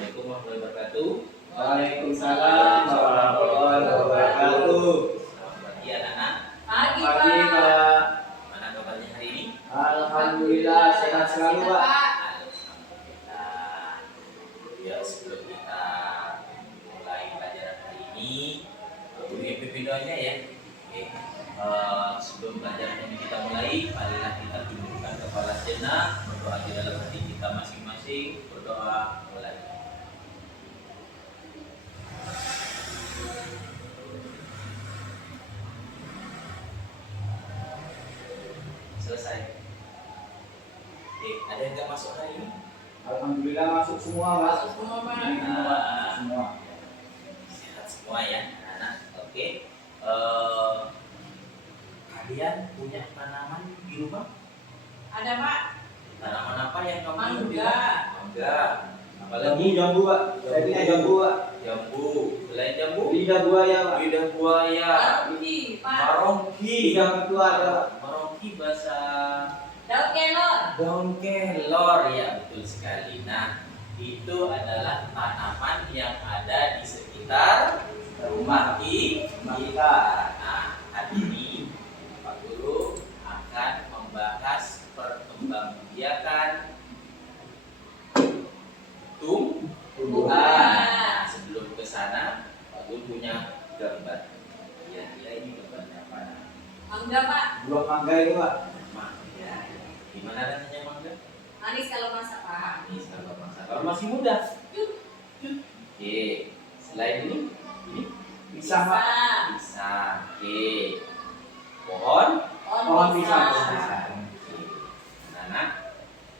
Assalamualaikum warahmatullahi wabarakatuh. Waalaikumsalam warahmatullahi wabarakatuh. Selamat pagi anak-anak. Pagi Pak. Mana kabarnya hari ini? Alhamdulillah sehat selalu Pak. Alhamdulillah. Ya, sebelum kita mulai pelajaran hari ini, guru FPP doanya ya. Oke. Sebelum pelajaran ini kita mulai, marilah kita tundukkan kepala sejenak, berdoa di dalam hati kita masing-masing. Berdoa mulai. Selesai. Ada yang nggak masuk hari ini? Alhamdulillah masuk semua Pak. Masuk semua Pak. Semua. Sehat semua ya anak. Oke. Kalian punya tanaman di rumah? Ada Pak. Tanaman apa yang kamu Mangga. di rumah? Mangga. Apalagi Jambu Pak. Saya punya jambu Pak. jambu. Selain jambu, Lidah buaya Pak. lidah buaya, Marongki Pak. marongki. Lidah itu ada Pak. Marongki bahasa Daun kelor. daun kelor, ya betul sekali. Nah, itu adalah tanaman yang ada di sekitar rumah kita. Nah, hari ini Pak Guru akan membahas perkembangbiakan tumbuhan. Nah, sebelum ke sana, Pak Guru punya gambar. Ya, ini gambarnya apa? Mangga Pak. Buah mangga itu Pak. Mangga. Gimana rasanya mangga? Manis kalau masak Pak. Ini sahabat mangga. Kalau masih muda. Oke. Selain ini Bisa Pak. bisa. Oke. Pohon Pohon pisang. pisang. Nah,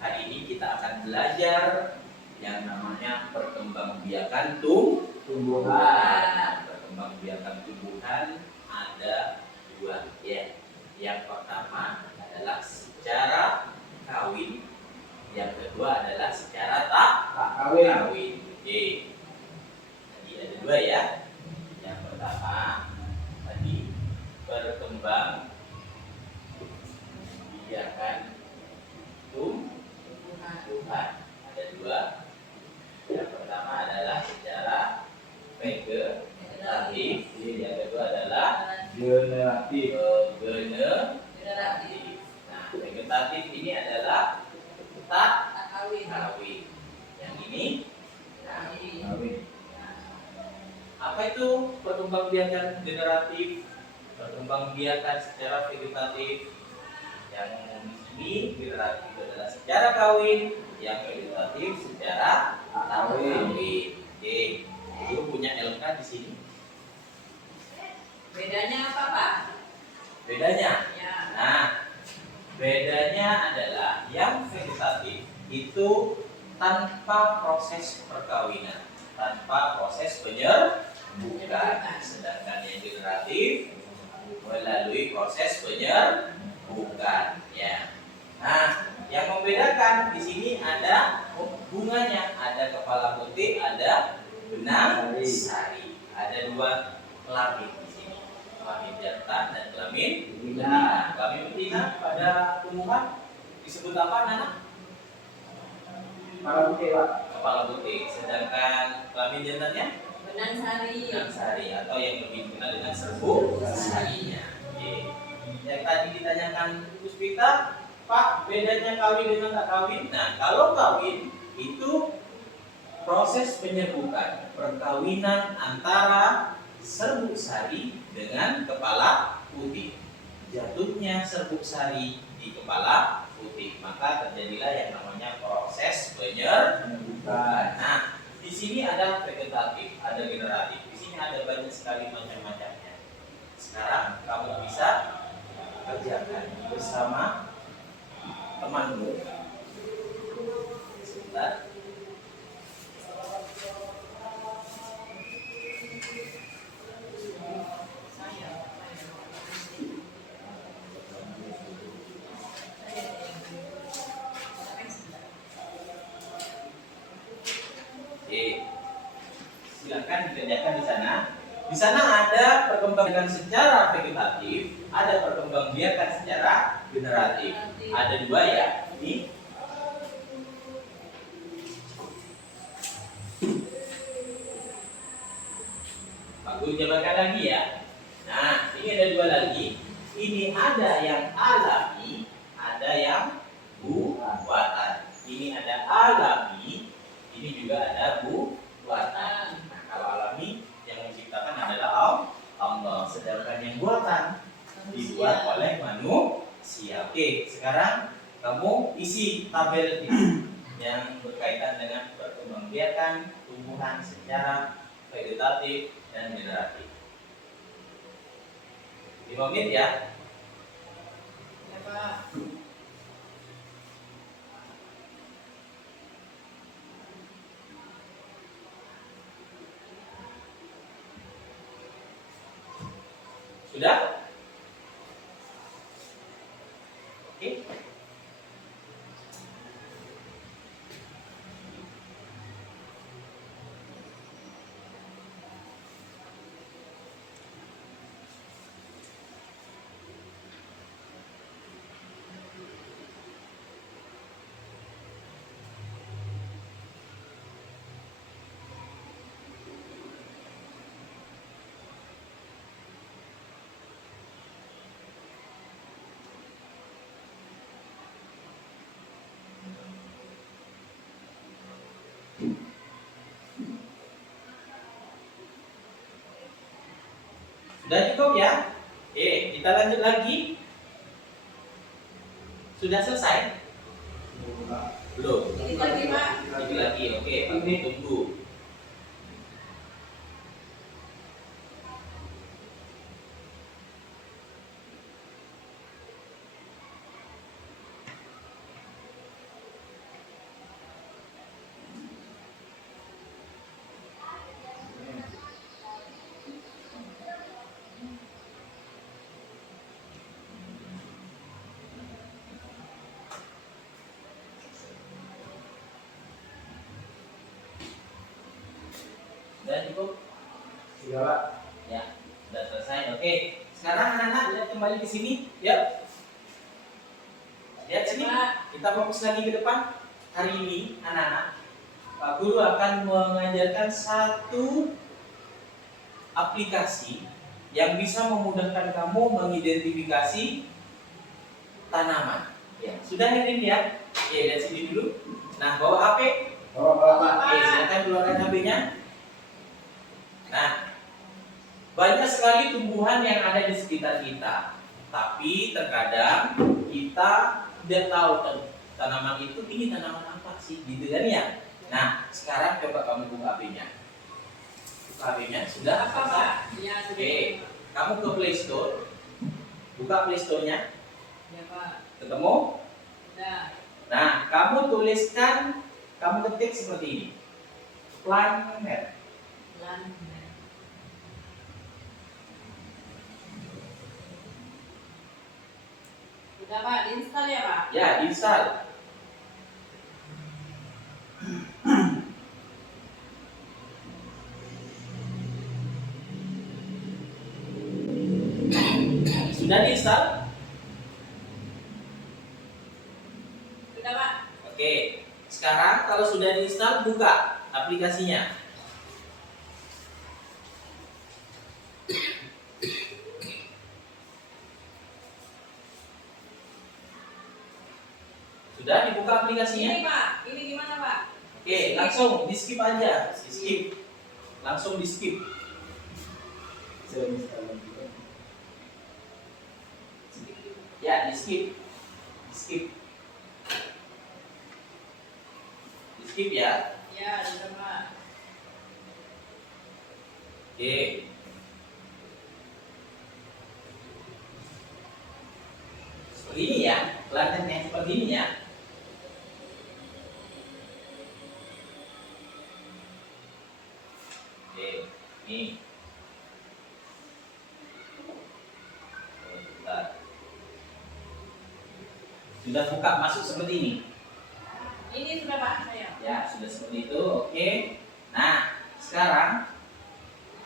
hari ini kita akan belajar yang namanya perkembangbiakan Tumbuhan. Perkembangbiakan tumbuhan ada dua ya. Yang pertama adalah secara kawin, yang kedua adalah secara tak Kawin. kawin. Oke. Jadi ada dua ya. Yang pertama tadi berkembang biakan tumbuhan. Ada dua. Yang pertama adalah secara vegetatif, yang kedua adalah Generatif. generatif. Nah, vegetatif ini adalah tak Tak kawin. kawin. Yang ini Kawin. Kawin. apa itu perkembangbiakan generatif? Perkembangbiakan secara vegetatif. Yang ini generatif adalah secara kawin, yang vegetatif secara Kawin. Oke, Guru punya LK di sini. Bedanya apa Pak? Bedanya, Ya. nah, bedanya adalah yang vegetatif itu tanpa proses perkawinan, tanpa proses penyerbukan, sedangkan yang generatif melalui proses penyerbukan. Ya. Nah, yang membedakan di sini ada bunganya, ada kepala putih, ada benang sari, ada dua kelamin di sini, kelamin jantan dan kelamin betina. Kelamin betina pada tumbuhan disebut apa, Nana? Kepala putih Pak. Kepala putih. Sedangkan kelamin jantannya Benang sari. benang sari atau yang lebih dikenal dengan serbuk sarinya. Oke. Yang tadi ditanyakan Puspita, Pak, bedanya kawin dengan tak kawin? Nah, kalau kawin itu proses penyerbukan, perkawinan antara serbuk sari dengan kepala putih. Jatuhnya serbuk sari di kepala putih, maka terjadilah yang namanya proses penyerbukan. Nah, di sini ada vegetatif, ada generatif. Di sini ada banyak sekali macam-macamnya. Sekarang kamu bisa kerjakan bersama temanmu. Sebentar. Oke. Silakan dikerjakan di sana. Di sana ada perkembangan secara vegetatif, ada perkembangbiakan secara generatif. Ada dua ya. Ini Pak Guru jabarkan lagi ya. Nah, ini ada dua lagi. Ini ada yang alami, ada yang buatan. Ini ada alami, ini juga ada buatan. Nah, kalau alami yang menciptakan adalah Allah, sedangkan yang buatan dibuat oleh manusia. Oke, sekarang kamu isi tabel ini yang berkaitan dengan perkembangbiakan tumbuhan secara vegetatif dan generatif. 5 menit ya. Ya Pak. Sudah? Oke. Sudah cukup ya? Oke, kita lanjut lagi. Sudah selesai? Belum. Ini lagi Pak. Ini lagi. Oke, Pak Guru tunggu. Sudah cukup? Sudah Pak. Ya, sudah selesai. Oke, sekarang anak-anak lihat kembali ke sini. Yuk. Lihat sini. Kita fokus lagi ke depan. Hari ini, anak-anak, Pak Guru akan mengajarkan satu aplikasi yang bisa memudahkan kamu mengidentifikasi tanaman. Ya, sudah ini ya. Oke, lihat sini dulu. Nah, bawa HP. Bapak. Oke, silakan keluarkan HP-nya. Nah, banyak sekali tumbuhan yang ada di sekitar kita, tapi terkadang kita tidak tahu tanaman itu ini tanaman apa sih, gitu kan ya. Nah, sekarang coba kamu buka HP-nya. Buka HP-nya, sudah Apa Pak? Ya sudah. Oke, kamu ke Play Store, buka Play Store-nya, Ya Pak. ketemu. Sudah. Nah, kamu tuliskan, kamu ketik seperti ini, planet. Pelan. Sudah Pak, diinstal ya Pak? Ya, diinstal. Sudah diinstal? Sudah Pak. Oke. Sekarang kalau sudah diinstal, buka aplikasinya. Sudah dibuka aplikasinya? Ini Pak, ini gimana Pak? Oke, langsung di skip aja. Di skip. Langsung di skip. Ya, di skip. Di skip. Di skip ya. Ya, sudah Pak. Oke. Seperti ini ya. Planetnya seperti ini ya. Oke, ini. Bentar. Sudah buka masuk seperti ini. Ini sudah Pak, saya. Ya, sudah seperti itu. Oke. Nah, sekarang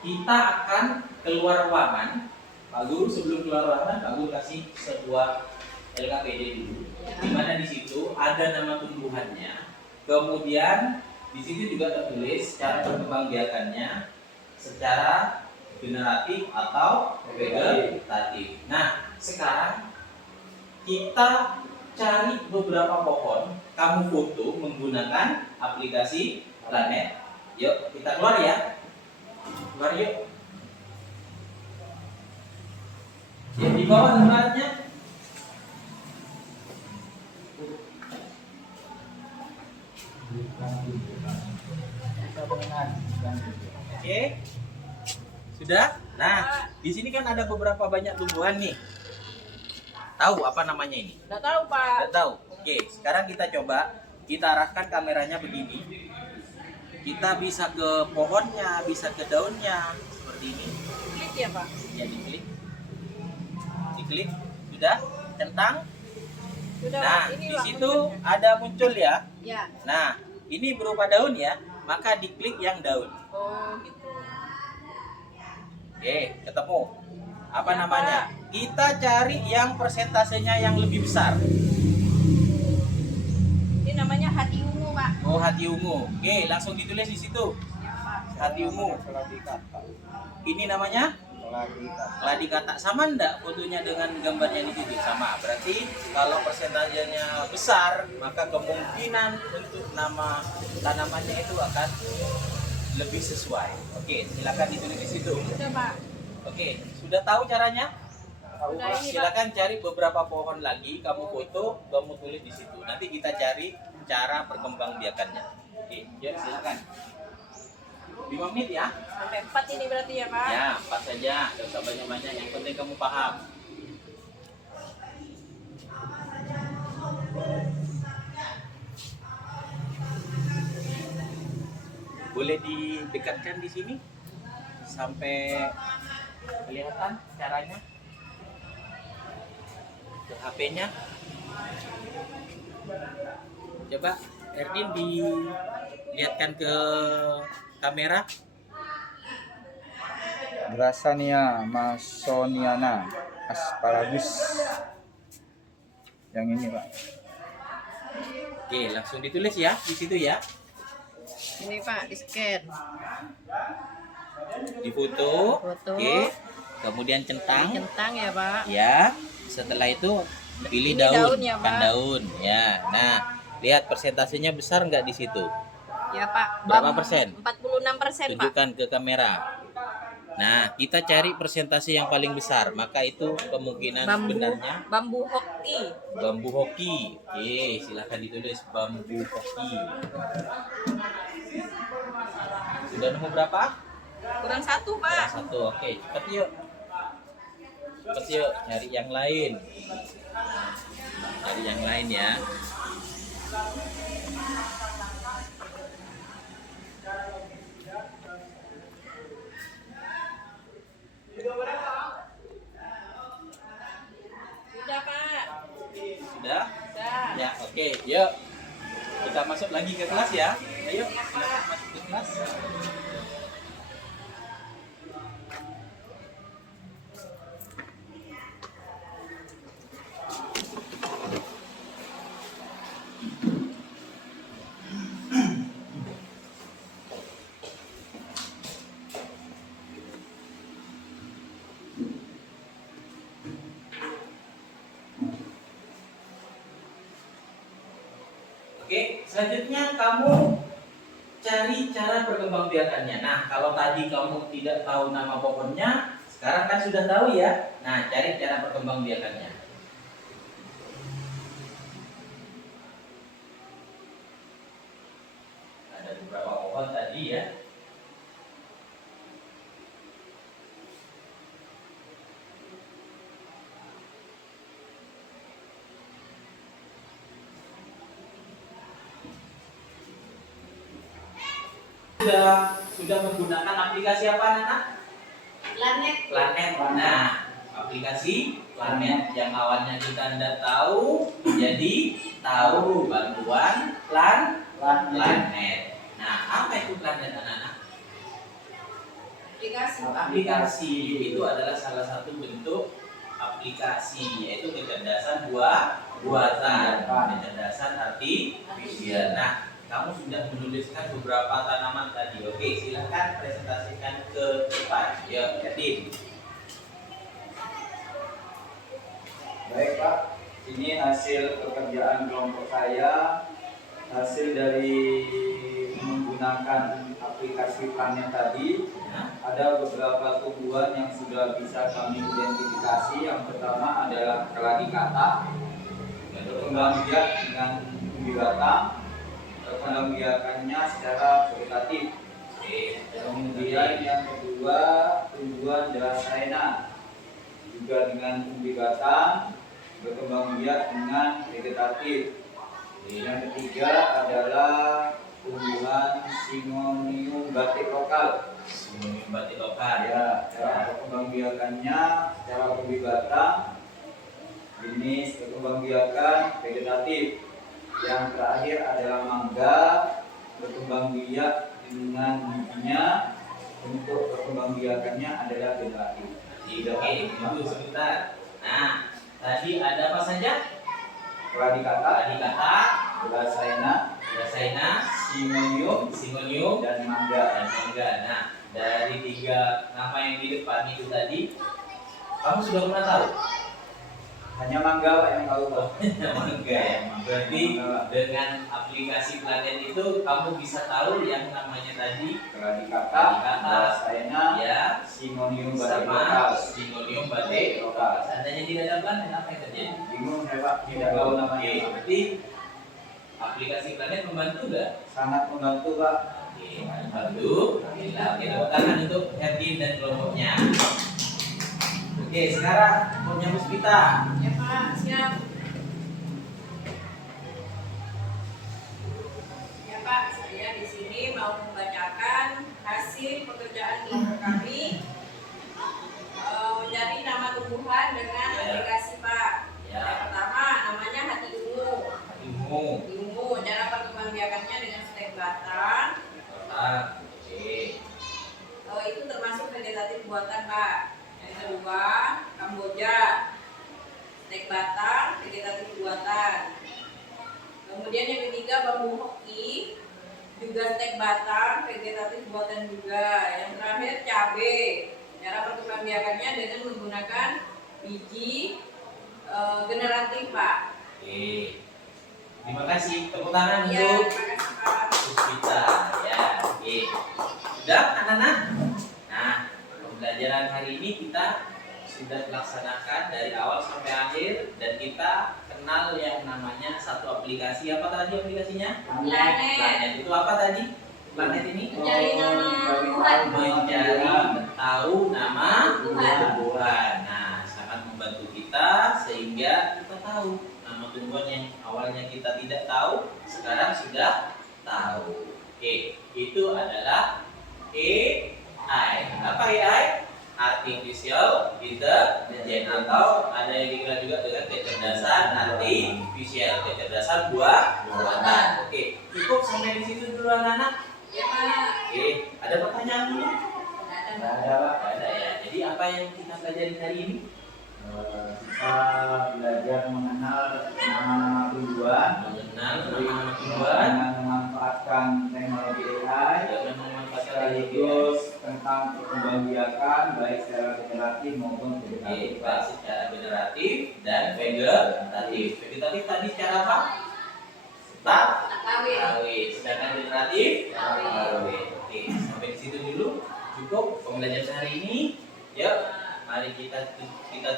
kita akan keluar ruangan. Pak Guru sebelum keluar ruangan, Pak Guru kasih sebuah LKPD dulu. Di mana di situ ada nama tumbuhannya. Kemudian Di situ juga tertulis cara perkembangbiakannya secara generatif atau vegetatif. Nah, sekarang kita cari beberapa pohon, kamu foto menggunakan aplikasi Planet. Yuk, kita keluar ya. Keluar yuk. Ya, di bawah tempatnya. Oke. Sudah? Nah, di sini kan ada beberapa banyak tumbuhan nih. Tahu apa namanya ini? Nggak tahu, Pak. Tidak tahu. Oke, sekarang kita coba kita arahkan kameranya begini. Kita bisa ke pohonnya, bisa ke daunnya seperti ini. Klik ya, Pak. Ya, diklik. Diklik. Sudah? Centang. Sudah, Nah, Pak. Ini, di Pak, situ munculnya. ada muncul ya. Ya. Nah, ini berupa daun ya. Maka diklik yang daun. Oh, gitu. Oke, ketemu. Apa Ya, namanya? Kita cari yang persentasenya yang lebih besar. Ini namanya hati ungu, Pak. Oh, hati ungu. Oke, langsung ditulis di situ. Ya, Pak. Hati ungu. Ini namanya keladi katak. Sama enggak fotonya dengan gambarnya di situ? Sama. Berarti kalau persentasenya besar, maka kemungkinan untuk nama tanamannya itu akan lebih sesuai. Oke, silakan ditulis di situ. Sudah, Pak. Oke, sudah tahu caranya? Sudah ini, Pak. Silakan cari beberapa pohon lagi, kamu foto, kamu tulis di situ. Nanti kita cari cara perkembangbiakannya. Oke, yuk silakan. 5 menit ya? Sampai 4 ini berarti ya, Pak? Ya, 4 saja, nggak usah banyak-banyak. Yang penting kamu paham. Boleh didekatkan di sini sampai kelihatan caranya ke HP-nya. Coba Erdin dilihatkan ke kamera. Grasania masoniana asparagus. Yang ini, Pak. Oke, langsung ditulis ya di situ ya. Ini, Pak, di-scan. Difoto. Foto. Oke. Kemudian centang. Centang ya, Pak. Ya. Setelah itu pilih Ini daun, daun ya, kan Pak. daun. Ya. Nah, lihat persentasenya besar nggak di situ? Ya, Pak. Berapa persen? 46%, Pak. Tunjukkan ke kamera. Nah, kita cari persentase yang paling besar, maka itu kemungkinan sebenarnya Bambu hoki. bambu hoki. Oke, silahkan ditulis bambu hoki. Sudah nemu berapa? Kurang 1, Pak. Kurang 1. Oke, cepat yuk. Cepat yuk, cari yang lain. Cari yang lain ya. Sudah, Pak. Sudah? Sudah. Ya, oke. Yuk. Kita masuk lagi ke kelas ya. Ayo, silakan masuk ke kelas. Oke, selanjutnya kamu cari cara perkembangbiakannya. Nah, kalau tadi kamu tidak tahu nama pohonnya, sekarang kan sudah tahu ya. Nah, cari cara perkembangbiakannya. Ada beberapa pohon tadi ya. Sudah menggunakan aplikasi apa, Nana? Planet. Planet. Nah, aplikasi Planet yang awalnya kita tidak tahu jadi tahu, bantuan Planet. Nah, apa itu Planet, anak-anak? Aplikasi, Pak. Aplikasi itu adalah salah satu bentuk aplikasi, yaitu kecerdasan buatan, kecerdasan artifisial. Nah, kamu sudah menuliskan beberapa tanaman tadi. Oke, silahkan presentasikan ke depan. Ya, Yatin. Baik Pak, ini hasil pekerjaan kelompok saya, hasil dari menggunakan aplikasi Planet tadi. Ada beberapa tumbuhan yang sudah bisa kami identifikasi. Yang pertama adalah keladi kata, berkembang biak dengan umbi batang, berkembang biakannya secara vegetatif. Kemudian yang kedua tumbuhan Dracaena, juga dengan umbi batang, berkembang biak dengan vegetatif. Yang ketiga adalah tumbuhan Syngonium batik lokal. Syngonium batik lokal. Ya, cara berkembang biakannya secara umbi batang, jenis berkembang biakan vegetatif. Yang terakhir adalah mangga, berkembang biak dengan bijinya, untuk berkembang biakannya adalah vegetatif. Oke, tunggu sebentar. Nah, tadi ada apa saja? Keladi kata, Tadi kata, Dracaena, Syngonium, dan mangga. dan mangga. Nah, dari 3 nama yang di depan itu tadi, kamu sudah pernah tahu? Hanya mangga Pak yang tahu Pak. Mangga ya. Berarti dengan aplikasi Planet itu kamu bisa tahu yang namanya tadi Keladi kata, Dracaena, ya, Syngonium batik lokal. sama Syngonium batik lokal. Seandainya tidak ada Planet, apa yang terjadi? Bingung saya Pak, tidak tahu Oke, namanya. berarti aplikasi Planet membantu nggak? Sangat membantu Pak. Oke, membantu. Alhamdulillah. Oke, tepuk tangan untuk Herdi dan kelompoknya. Oke, sekarang kelompoknya Puspita. Ya Pak, siap. Ya Pak, saya di sini mau membacakan hasil pekerjaan kelompok kami mencari nama tumbuhan dengan aplikasi Pak. Ya. Yang pertama namanya hati ungu. Ilmu. Ungu, cara perkembangbiakannya dengan stek batang. Oke. Itu termasuk vegetatif buatan Pak. Yang kedua, Kamboja, stek batang, vegetatif buatan. Kemudian yang ketiga, bambu hoki, juga stek batang, vegetatif buatan juga. Yang terakhir, cabai, cara perkembangbiakannya dengan menggunakan biji generatif Pak. Oke. Terima kasih. Tepuk tangan Ya, untuk terima kasih Pak. Puspita. Ya, oke. Sudah, anak-anak? Nah, pembelajaran hari ini kita sudah laksanakan dari awal sampai akhir dan kita kenal yang namanya satu aplikasi. Apa tadi aplikasinya? Planet. Planet itu apa tadi? Planet ini Mencari nama Tuhan. mencari tahu nama Tuhan. tumbuhan. Nah, sangat membantu kita sehingga kita tahu nama tumbuhan yang awalnya kita tidak tahu, sekarang sudah tahu. Oke, itu adalah AI. Apa AI? Artificial Intelligence, atau ada yang dikenal juga dengan kecerdasan artificial, kecerdasan buatan. Oke, cukup sampai di situ dulu anak-anak. Ya Pak. Oke, ada pertanyaan dulu? Ada. Tidak ada Pak. Tidak ada ya. Jadi apa yang kita pelajari hari ini? Kita belajar mengenal nama-nama tumbuhan, Mengenal nama tumbuhan dengan memanfaatkan teknologi AI, dengan memanfaatkan sekaligus tentang perkembangbiakan baik secara generatif maupun vegetatif. baik secara generatif dan vegetatif. Vegetatif tadi secara apa? Tak Kawin. kawin. Sedangkan generatif Kawin. kawin. Oke, sampai di situ dulu. Cukup pembelajaran hari ini. Yuk, mari kita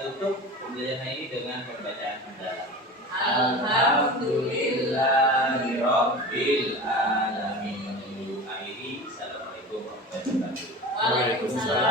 tutup pembelajaran hari ini dengan pembacaan hamdalah. Alhamdulillahirabbil alamin. Menuju akhiri. Assalamualaikum warahmatullahi wabarakatuh. Waalaikumsalam.